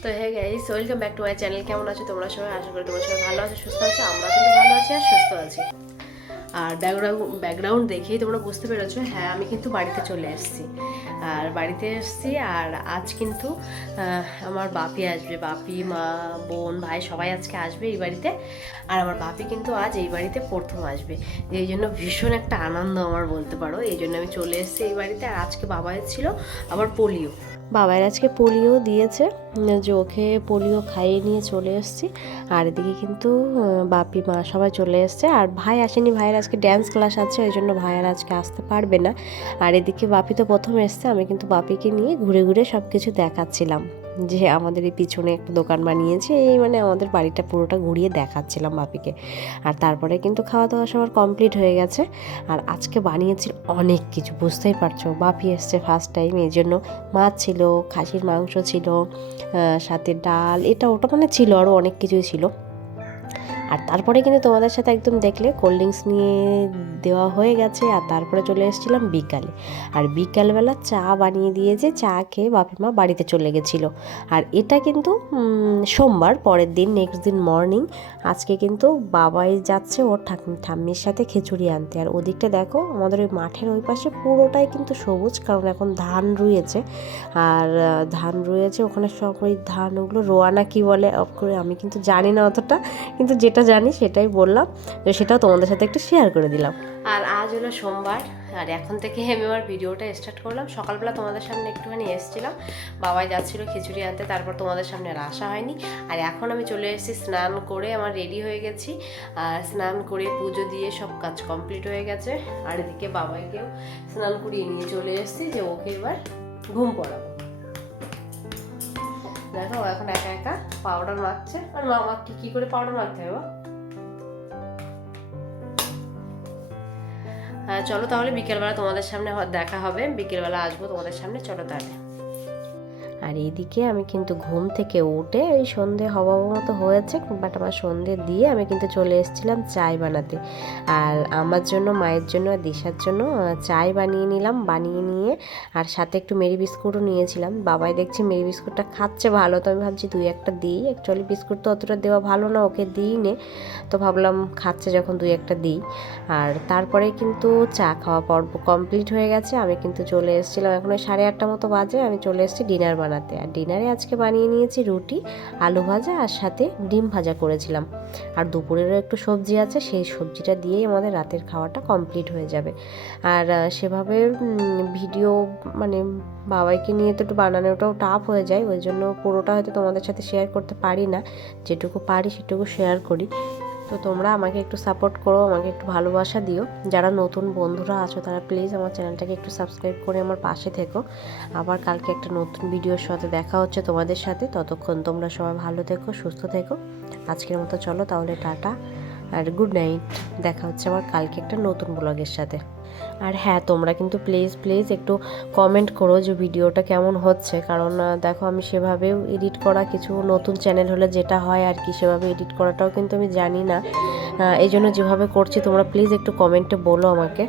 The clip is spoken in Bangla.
তো hey guys welcome back to my channel কেমন আছো তোমরা সবাই? আশা করি তোমরা সবাই ভালো আছো, সুস্থ আছো, আমরা কিন্তু ভালো আছি আর সুস্থ আছি। আর ব্যাকগ্রাউন্ড ব্যাকগ্রাউন্ড দেখেই তোমরা বুঝতে পেরেছ হ্যাঁ আমি কিন্তু বাড়িতে চলে এসেছি। আর বাড়িতে এসেছি, আর আজ কিন্তু আমার বাপি আসবে। বাপি, মা, বোন, ভাই সবাই আজকে আসবে এই বাড়িতে। আর আমার বাপি কিন্তু আজ এই বাড়িতে প্রথম আসবে। এই জন্য ভীষণ একটা আনন্দ আমার বলতে পারো। এই জন্য আমি চলে এসেছি এই বাড়িতে। আর আজকে বাবা ছিল আবার পোলিও। বাবার আজকে পোলিও দিয়েছে যে ওকে পোলিও খাইয়ে নিয়ে চলে এসেছি। আর এদিকে কিন্তু বাপি, মা সবাই চলে এসছে। আর ভাই আসেনি, ভাইয়ের আজকে ড্যান্স ক্লাস আছে, ওই জন্য ভাইয়ের আজকে আসতে পারবে না। আর এদিকে বাপি তো প্রথম এসছে, আমি কিন্তু বাপিকে নিয়ে ঘুরে ঘুরে সব কিছু দেখাচ্ছিলাম। যে আমাদের এই পিছনে একটা দোকান বানিয়েছে, এই মানে আমাদের বাড়িটা পুরোটা ঘুরিয়ে দেখাচ্ছিলাম বাপিকে। আর তারপরে কিন্তু খাওয়া দাওয়া সবার কমপ্লিট হয়ে গেছে। আর আজকে বানিয়েছি অনেক কিছু, বুঝতেই পারছ। বাপি এসছে ফার্স্ট টাইম এই জন্য মাছ ছিল, খাসির মাংস ছিল সাথে ডাল, এটা ওটা মানে ছিল আরও অনেক কিছুই ছিল। আর তারপরে কিন্তু তোমাদের সাথে একদম দেখলে কোল্ড ড্রিঙ্কস নিয়ে দেওয়া হয়ে গেছে, আর তারপরে চলে এসেছিলাম বিকালে। আর বিকালবেলা চা বানিয়ে দিয়েছে চা খেয়ে বাপি মা বাড়িতে চলে গেছিল। আর এটা কিন্তু সোমবার, পরের দিন নেক্সট দিন মর্নিং আজকে কিন্তু বাবাই যাচ্ছে ওর ঠাক- ঠাম্মির সাথে খিচুড়ি আনতে। আর ওদিকটা দেখো, আমাদের ওই মাঠের ওই পাশে পুরোটাই কিন্তু সবুজ, কারণ এখন ধান রুয়েছে আর ধান রুয়েছে ওখানে সব ওই ধানগুলো রোয়ানা কি বলে করে আমি কিন্তু জানি না অতটা, কিন্তু যেটা জানি সেটাই বললাম। তো সেটাও তোমাদের সাথে একটু শেয়ার করে দিলাম। আর আজ হলো সোমবার, আর এখন থেকে আমি আমার ভিডিওটা স্টার্ট করলাম। সকালবেলা তোমাদের সামনে একটুখানি এসেছিলাম। বাবাই যাচ্ছিল খিচুড়ি আনতে, তারপর তোমাদের সামনে আর আসা হয়নি। আর এখন আমি চলে এসেছি স্নান করে, আমার রেডি হয়ে গেছি। আর স্নান করে পুজো দিয়ে সব কাজ কমপ্লিট হয়ে গেছে। আর এদিকে বাবাইকেও স্নান করিয়ে নিয়ে চলে এসেছি যে ওকে এবার ঘুম পড়াবো। দেখো ও এখন একা একা পাউডার মাখছে। আর মা, আমাকে কি করে পাউডার মাখতে হবে? হ্যাঁ চলো তাহলে বিকেলবেলা তোমাদের সামনে দেখা হবে। বিকেলবেলা আসব তোমাদের সামনে, চলো তাহলে। আর এইদিকে আমি কিন্তু ঘুম থেকে উঠে ওই সন্ধে হওয়া মতো হয়েছে, বাট আমার সন্ধে দিয়ে আমি কিন্তু চলে এসেছিলাম চাই বানাতে। আর আমার জন্য, মায়ের জন্য আর দিশার জন্য চাই বানিয়ে নিলাম, বানিয়ে নিয়ে আর সাথে একটু মেরি বিস্কুটও নিয়েছিলাম। বাবাই দেখছি মেরি বিস্কুটটা খাচ্ছে ভালো, তো আমি ভাবছি দুই একটা দিই। অ্যাকচুয়ালি বিস্কুট তো অতটা দেওয়া ভালো না, ওকে দিই নে তো ভাবলাম খাচ্ছে যখন দুই একটা দিই। আর তারপরে কিন্তু চা খাওয়া পর্ব কমপ্লিট হয়ে গেছে। আমি কিন্তু চলে এসেছিলাম এখন ওই সাড়ে আটটা মতো বাজে, আমি চলে এসেছি ডিনার বানাতে। আর ডিনারে আজকে বানিয়ে নিয়েছি রুটি, আলু ভাজা আর সাথে ডিম ভাজা করেছিলাম। আর দুপুরেরও একটু সবজি আছে, সেই সবজিটা দিয়েই আমাদের রাতের খাওয়াটা কমপ্লিট হয়ে যাবে। আর সেভাবে ভিডিও মানে বাবাইকে নিয়ে তো একটু বানানোটাও টাফ হয়ে যায়। ওই জন্য পুরোটা হয়তো তোমাদের সাথে শেয়ার করতে পারি না। যেটুকু পারি সেটুকু শেয়ার করি। তো তোমরা আমাকে একটু সাপোর্ট করো, আমাকে একটু ভালোবাসা দিও। যারা নতুন বন্ধুরা আছো, তারা প্লিজ আমার চ্যানেলটাকে একটু সাবস্ক্রাইব করে আমার পাশে থেকো। আবার কালকে একটা নতুন ভিডিওর সাথে দেখা হচ্ছে তোমাদের সাথে। ততক্ষণ তোমরা সবাই ভালো থেকো, সুস্থ থেকো। আজকের মতো চলো, তাহলে টাটা, আর গুড নাইট দেখা হচ্ছে আমার কালকে একটা নতুন ব্লগের সাথে। আর হ্যাঁ তোমরা কিন্তু প্লিজ প্লিজ একটু কমেন্ট করো যে ভিডিওটা কেমন হচ্ছে। কারণ দেখো আমি সেভাবেও এডিট করা কিছু নতুন চ্যানেল হলে যেটা হয় আর কি, সেভাবে এডিট করাটাও কিন্তু আমি জানি না। এই জন্য যেভাবে করছি, তোমরা প্লিজ একটু কমেন্টে বলো আমাকে।